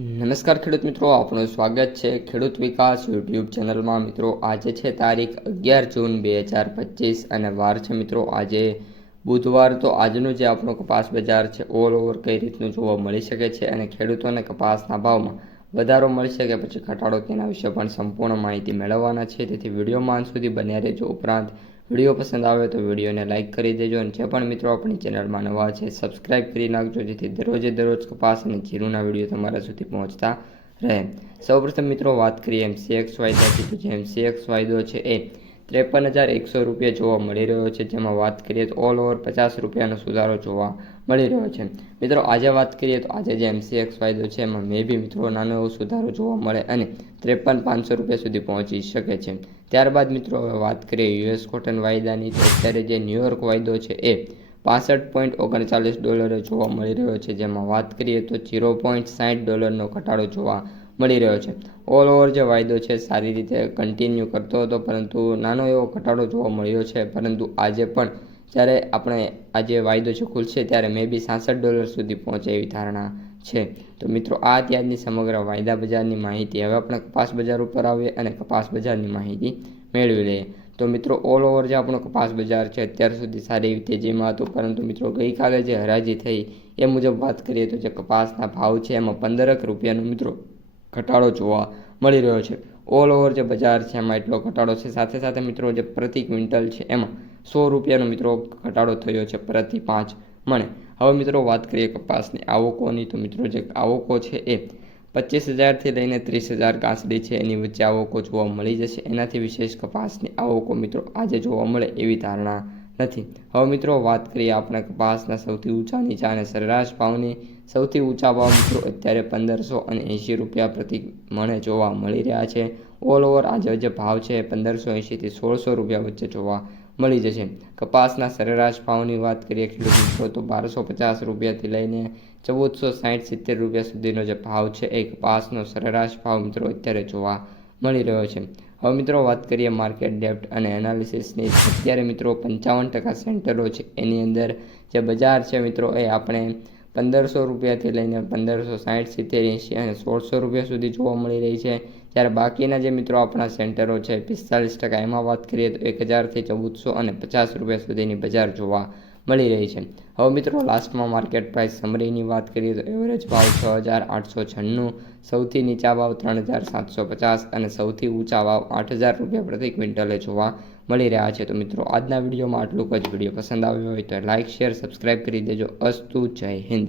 નમસ્કાર ખેડૂત મિત્રો, આપનું સ્વાગત છે ખેડૂત વિકાસ યુટ્યુબ ચેનલમાં. મિત્રો, આજે છે તારીખ અગિયાર જૂન બે હજાર પચીસ અને વાર છે મિત્રો, આજે બુધવાર. તો આજનું જે આપણું કપાસ બજાર છે ઓલ ઓવર કઈ રીતનું જોવા મળી શકે છે અને ખેડૂતોને કપાસના ભાવમાં વધારો મળી શકે, પછી ઘટાડો તેના વિશે પણ સંપૂર્ણ માહિતી મેળવવાના છે. તેથી વિડીયોમાં અંત સુધી બન્યા રહેજો. ઉપરાંત વીડિયો પસંદ આવે તો વિડીયોને લાઇક કરી દેજો અને જે પણ મિત્રો આપણી ચેનલમાં નવા છે સબસ્ક્રાઇબ કરી નાખજો જેથી દરરોજે દરરોજ કપાસ અને જીરુના વીડિયો તમારા સુધી પહોંચતા રહે. સૌપ્રથમ મિત્રો વાત કરીએ એમસીએક્સ વાયદાથી તો જે એમસીએક્સ વાયદો છે એ ત્રેપન હજાર એકસો રૂપિયા જોવા મળી રહ્યો છે. જેમાં વાત કરીએ તો ઓલ ઓવર પચાસ રૂપિયાનો સુધારો જોવા મળી રહ્યો છે. મિત્રો, આજે વાત કરીએ તો આજે જે એમસીએક્સ વાયદો છે, એમાં મે બી મિત્રો નાનો એવો સુધારો જોવા મળે અને ત્રેપન પાંચસો રૂપિયા સુધી પહોંચી શકે છે. ત્યારબાદ મિત્રો, હવે વાત કરીએ યુએસ કોટન વાયદાની તો અત્યારે જે ન્યુયોર્ક વાયદો છે એ પાસઠ પોઈન્ટ ઓગણચાલીસ ડોલરે જોવા મળી રહ્યો છે. જેમાં વાત કરીએ તો જીરો પોઈન્ટ સાઠ ડોલરનો ઘટાડો જોવા મળી રહ્યો છે. ઓલ ઓવર જે વાયદો છે સારી રીતે કન્ટિન્યુ કરતો હતો, પરંતુ નાનો એવો ઘટાડો જોવા મળ્યો છે. પરંતુ આજે પણ જ્યારે આપણે આજે વાયદો છે ખુલશે ત્યારે મે બી સાસઠ ડોલર સુધી પહોંચે એવી ધારણા છે. તો મિત્રો, આ ત્યારની સમગ્ર વાયદા બજારની માહિતી. હવે આપણે કપાસ બજાર ઉપર આવીએ અને કપાસ બજારની માહિતી મેળવી લઈએ. તો મિત્રો ઓલ ઓવર જે આપણો કપાસ બજાર છે અત્યાર સુધી સારી એવી તેજીમાં હતું, પરંતુ મિત્રો, ગઈકાલે જે હરાજી થઈ એ મુજબ વાત કરીએ તો જે કપાસના ભાવ છે એમાં પંદરક રૂપિયાનો મિત્રો ઘટાડો જોવા મળી રહ્યો છે. ઓલ ઓવર જે બજાર છે એમાં એટલો ઘટાડો છે. સાથે સાથે મિત્રો જે પ્રતિ ક્વિન્ટલ છે એમાં સો રૂપિયાનો મિત્રો ઘટાડો થયો છે પ્રતિ પાંચ મણે. હવે મિત્રો વાત કરીએ કપાસની. આવકોની તો મિત્રો જે આવકો છે એ પચીસ હજારથી લઈને ત્રીસ હજાર કાંસડી છે. એની વચ્ચે આવકો જોવા મળી જશે. એનાથી વિશેષ કપાસની આવકો મિત્રો આજે જોવા મળે એવી ધારણા નથી. હવે મિત્રો, વાત કરીએ આપણે કપાસના સૌથી ઊંચા નીચા અને સરેરાશ ભાવની. સૌથી ઊંચા ભાવ મિત્રો, અત્યારે પંદરસો અને એંશી રૂપિયા પ્રતિ મણે જોવા મળી રહ્યા છે. ઓલ ઓવર આજે જે ભાવ છે એ પંદરસો એંશીથી સોળસો રૂપિયા વચ્ચે જોવા મળી જશે. કપાસના સરેરાશ ભાવની વાત કરીએ ખેડૂત મિત્રો તો બારસો પચાસ રૂપિયાથી લઈને ચૌદસો સાઠ સિત્તેર રૂપિયા સુધીનો જે ભાવ છે એ કપાસનો સરેરાશ ભાવ મિત્રો, અત્યારે જોવા મળી રહ્યો છે. હવે મિત્રો વાત કરીએ માર્કેટ ડેપ્ટ અને એનાલિસિસની અત્યારે મિત્રો પંચાવન ટકા સેન્ટરો છે. એની અંદર જે બજાર છે મિત્રો એ આપણે પંદરસો રૂપિયાથી લઈને પંદરસો સાઠ સિત્તેર એંશી અને સોળસો રૂપિયા સુધી જોવા મળી રહી છે. જ્યારે બાકીના જે મિત્રો આપણા સેન્ટરો છે, પિસ્તાલીસ ટકા એમાં વાત કરીએ તો એક હજારથી ચૌદસો અને પચાસ રૂપિયા સુધીની બજાર જોવા મળી રહી છે. હવે મિત્રો લાસ્ટમાં માર્કેટ પ્રાઇસ સમરીની વાત કરીએ તો એવરેજ ભાવ છ હજાર આઠસો છન્નું, સૌથી નીચા ભાવ ત્રણ હજાર સાતસો પચાસ અને સૌથી ઊંચા ભાવ આઠ હજાર રૂપિયા પ્રતિ ક્વિન્ટલે જોવા મળી રહ્યા છે. તો મિત્રો, આજના વિડીયોમાં આટલું જ. વીડિયો પસંદ આવ્યો હોય તો લાઇક શેર સબસ્ક્રાઇબ કરી દેજો. અસ્તુ જય હિન્દ.